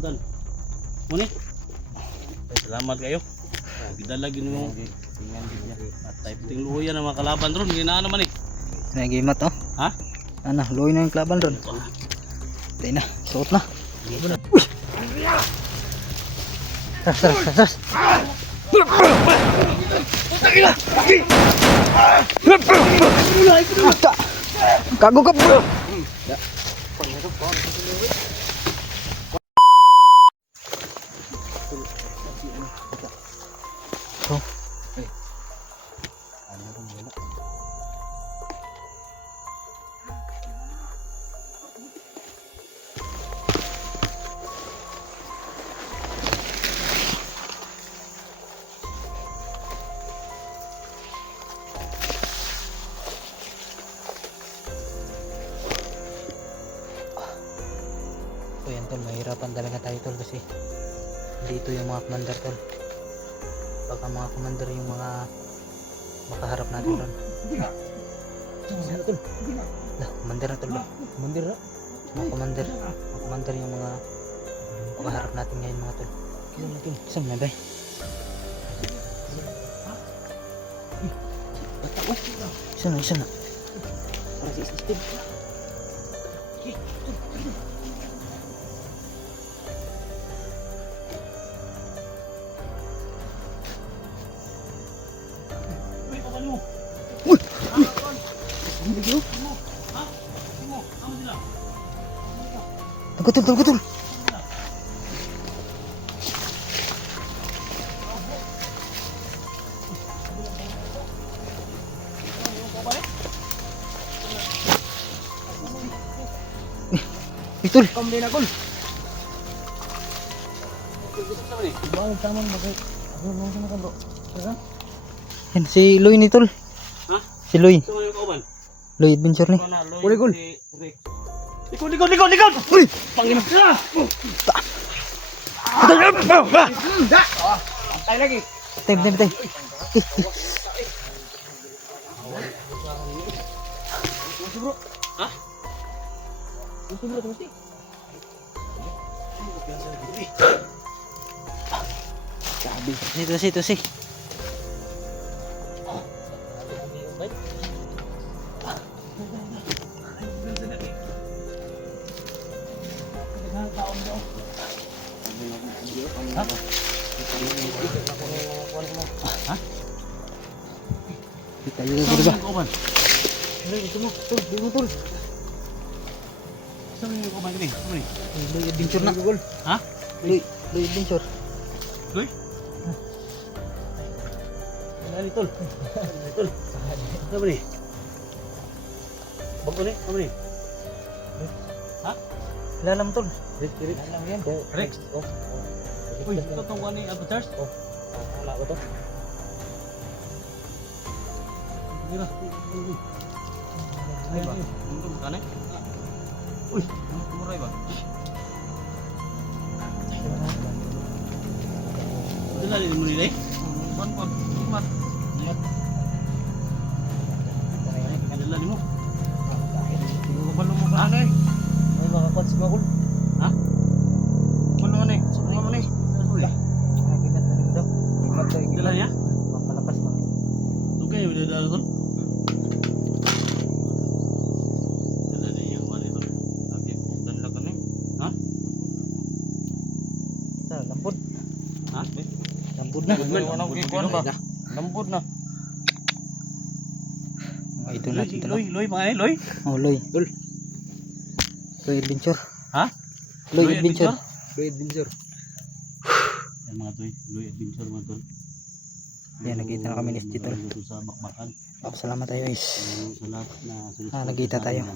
kalimutan. Muna. Salamat kayo. Kita lagi nyo. At tayo puting luya ng mga kalaban ron. Ginaan naman eh. Nagimat oh. Ha? Ano, luoy na yung klaban ron. Tayo na, suot na. Uy! Sas. Kago ka bro. So yan tol, mahirapan talaga tayo tol kasi dito yung mga commander tol. Baka mga commander yung mga makaharap natin tol. Sana tol? Commander na tol ba? Commander na? Mga commander yung mga makaharap natin ngayon mga tol. Kaya natin, saan na ba? Isa na. Para si system. Tunggu. Betul. Kamu din ako. Taman bakit? Ano sama ka bro? Yan si Loy ni tol. Ha? Si Loy. Sama yung kauban. Loy adventure ni. Kulikul. Likod. Uy! Panginoon. Antay lagi. Tay. Bro. Ha? Bro. Situ sih. Hah? Kita juga berubah. Betul. Saan yung kumain ini? Loy adventure na. Ha? Loy adventure. Loy? Dali tol. Apa ni? Bago ni? Apa ni? Ha? Lalam tol. Lalam yan. Rex. Uy, ito itong ano yung advertise? Wala ko to. Mira. Ay ba? Ano? Uy, muray ba? Dala din mo nila eh. Kon. Mat. Dala din mo. Ano mo ba? Ano eh? Ay baka kots mo kul. Ha? Ano ni? Ano mo ni? Dala niya? Papalapas pa. Tugay udah dala tol. Dala niya yung wali tol. Abi dala ka ni. Ha? Sa lambot. Ha? Lambot na. Lambot na. Ito natin tol. Loy, mga Loy. Oh, Loy adventure. Ha? Loy adventure. Yan mga toy, Loy adventure mga tol. Yan, nakita na kami ni Steve tol. Dito sa bakbakan. Salamat tayo guys. Sa lahat na Nagkita tayo.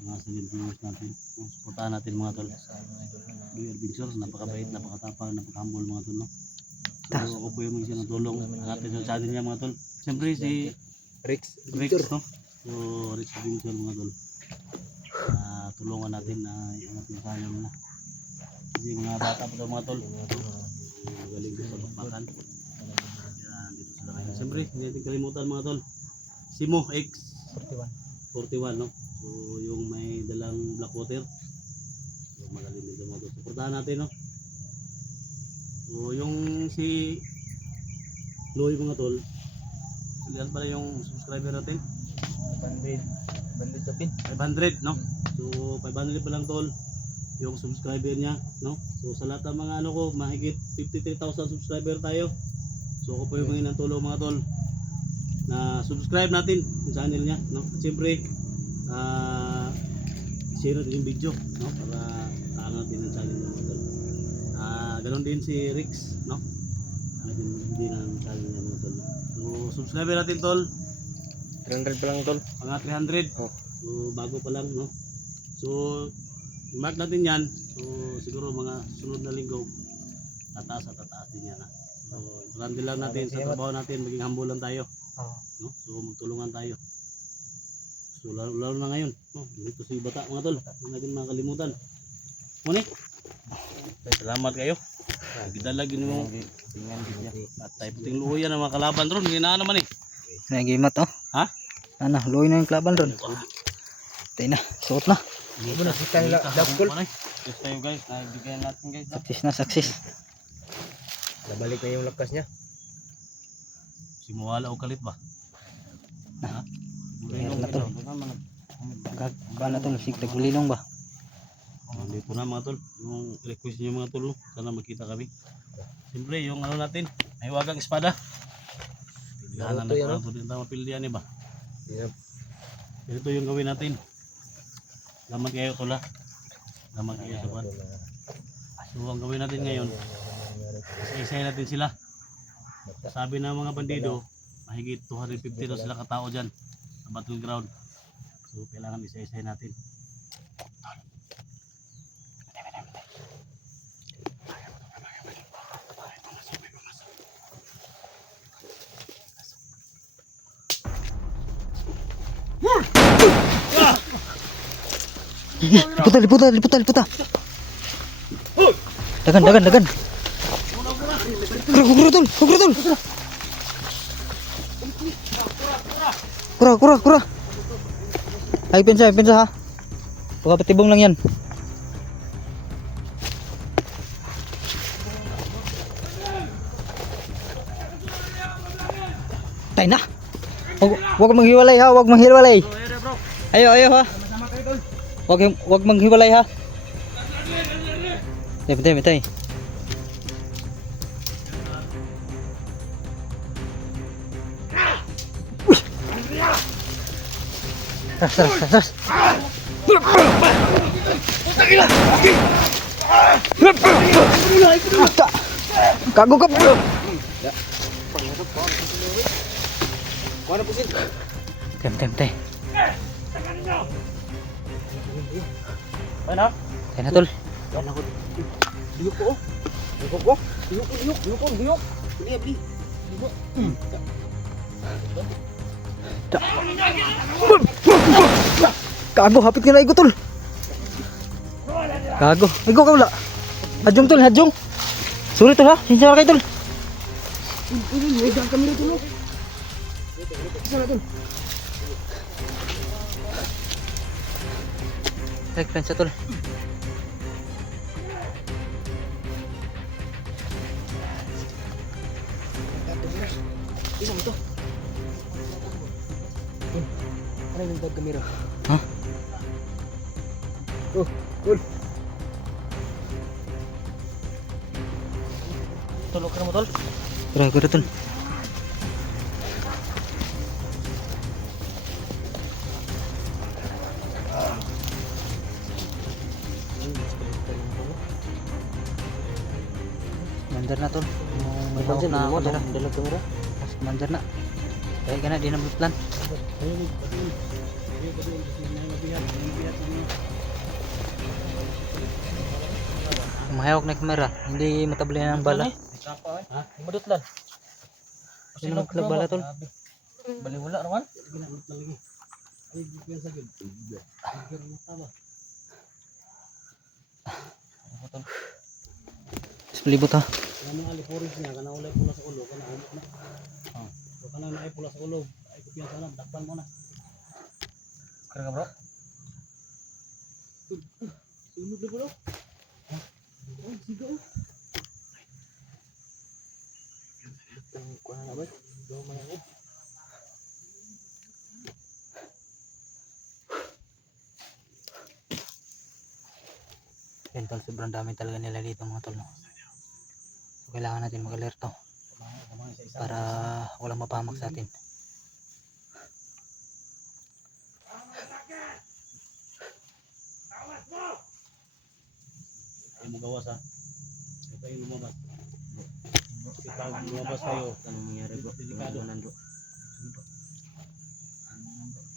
Mga viewers natin. Suportahan natin mga tol. Loy adventure, napakabait, napakatapang, napaka-humble mga tol, no? So, ako po yung mga sinutulong natin sa atin niya mga tol. Siyempre si Rex, no? So, Rex adventure mga tol. Tulungan natin na iangat yung kaya nila. Kasi mga bata pa mga tol. Galing ko sa bakbakan. Yan, dito sila kayo. Siyempre, hindi natin kalimutan mga tol. Simo X 41, no? So, yung may dalang black water. So, magaling din mga tol. suportahan natin, no? So, yung si Loy mga tol, yan pala yung subscriber natin. Bandit tapin. 500, no? So 500 pa lang tol yung subscriber niya, no? So sa lahat ng mga ano ko, mahigit 53,000 subscriber tayo. So ako po yung mga ng tulong mga tol na subscribe natin yung channel niya, no? At siyempre share natin yung video, no? Para taangan natin yung channel niya mga tol. Ganon din si Rix, no? Din ang channel niya mga tol. So subscriber natin tol 300 pa lang tol. mga 300. Oh. So bago pa lang, no? So i-mark natin yan. So siguro mga sunod na linggo tataas din yan, ha? So importante lang natin sa trabaho natin, maging humble lang tayo, no? So magtulungan tayo. So lalo na ngayon, no? Dito si bata mga tol, hindi natin makakalimutan. Muna salamat kayo. Kita lagi nimo tingnan niya. At tayo puting luya ng mga kalaban ron, hindi na naman eh. Nagimat oh. Ha? Ano, luoy na yung klaban ron. Tayo na, suot na. Ano na kita nila double. Yes tayo guys, naibigyan natin guys. Success na, success. Nabalik na yung lakas niya. Simuwala o kalit ba? Ha? Meron na tol. Gagawin na tol, sigtag gulinong ba? Dito na mga tol, yung request niyo mga tol, no? Sana magkita kami. Siyempre yung ano natin, ay wagang espada. Pilihan na lang ito din tayo mapilihan eh ba? Yep. Ito yung gawin natin. Laman kayo tol ha. Laman kayo sa kwan. So ang gawin natin ngayon, isa-isay natin sila. Sabi ng mga bandido, mahigit 250 daw sila katao dyan sa battleground. So kailangan isa-isay natin. Liputan. Dagan. Kura tol. Kura. Ay pensa ha. Baka patibong lang yan. Tay na. Huwag manghiwalay ha, Ayo ha. Huwag manghiwalay ha. Tay. Ras. Kago ka. Tem. Tay na tol. Diyok. Bili. Kago, hapit ka na igo tol. Kago, igo ka wala. Hadjong. Sorry tol ha, sinsya kayo tol. Kami dito, no? Isa na tol. Pensa tol. Isa mo to. Ano yung bag kamera? Ha? Cool. Tulog ka na mo tol. Kura tol. Mandar na tol. May bawak na kamera. Dalag kamera. Mandar na. Kaya ka na, di na plan. Mahawak na kamera, hindi matabli ng bala. Ha? Madut lan. Hindi na magklag bala tol. Bali wala naman. Ginamit na lagi. Ay, yan sa gid. Palibot ha. Ang mga aliporis niya, kana ulay pula sa ulo, kana ulo na. So kana na ay pula sa ulo, ay kupiyan sana, dakpan mo na. Kaya ka bro? Sunod na bro. Yan tol, sobrang dami talaga nila dito mga tol, no? So, kailangan natin mag-alerto para walang mapahamak sa atin. Ay mo gawas ha. Huwag kayo lumabas. Kasi pag lumabas kayo, Anong nangyari bro? delikado. Nando.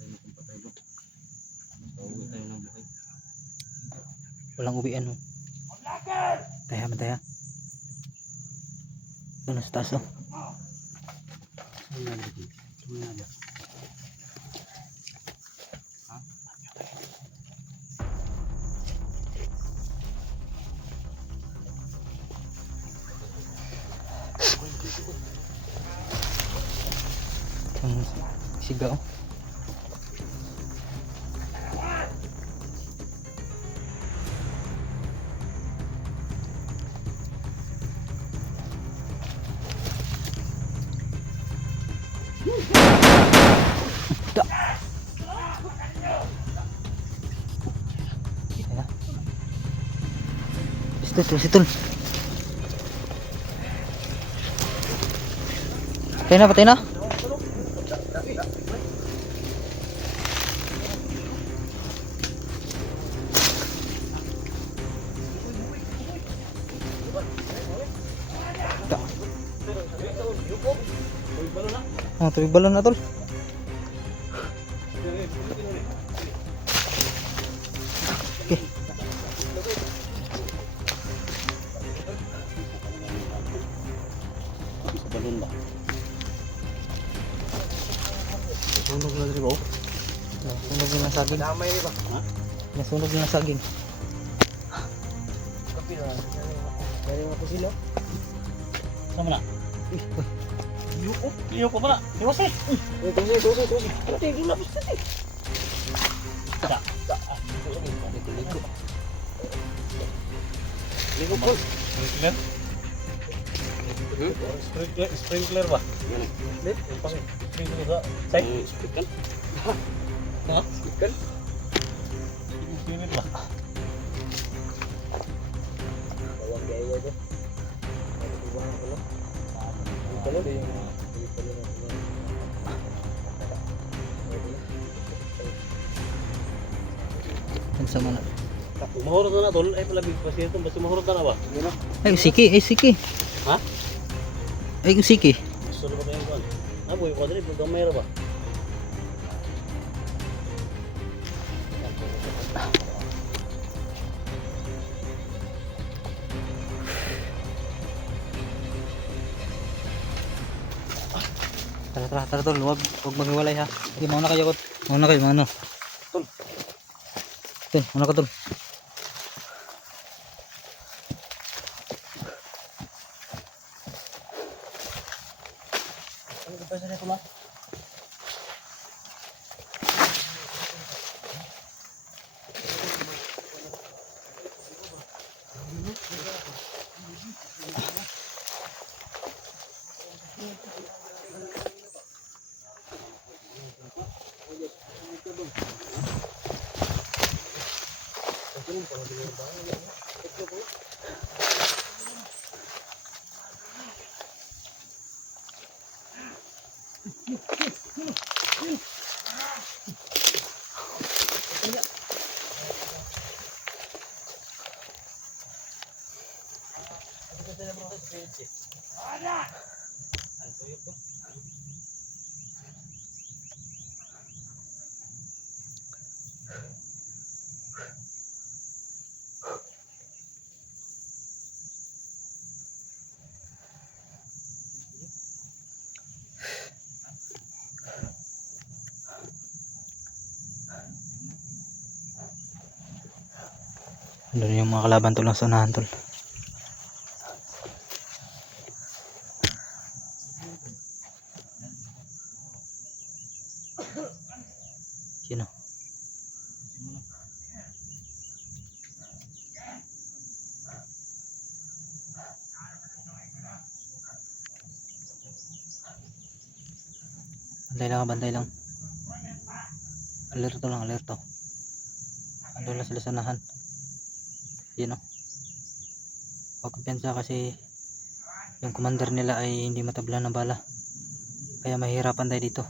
Tayo na kung patay bro. Pauwi tayo ng buhay. Walang uwian, no? Mataya. Ito na sa taas, oh. Tumingin dito. Tumingin dito. Ang sigaw. Da. Ayan. Situl. Patay na. Oh, tubig balon na tol. Okay. Sa balon ba? Sunog na rin ba? Sunog na saging. Damay rin ba? Ha? Nasunog na saging. Kapil na. Dari mo po sila. Sama na. Iyo ko pala. Iwas eh. Tusi. Pati, gula. Pati. Ligo po. Sprinkler? Sprinkler ba? Yan. Sprinkler ba? Say. Sprinkler? Ha? Sprinkler? Sprinkler ba? Bawang gaya deh. Ang sama na. Mahurot na tol. Ay pala big kasi ito. Basta mahurot na ba? Ay, siki. Ha? Ay, siki. Gusto na ba tayong kuhan? Ah, boy, kuhan rin. Pagka mayroon ba? Tara tol, huwag maghiwalay ha. Sige, mauna kayo. Mauna kayo, mauna. Tol. Tol, mauna ka tol. Ano ka pa sa nito ma? Doon yung mga kalaban tol, sa unahan tol. Sino? Bantay lang. Alerto lang, alerto. Andun lang sila sa unahan. Sino? magkumpiyansa kasi yung commander nila ay hindi matabla ng bala, kaya mahirapan tayo dito.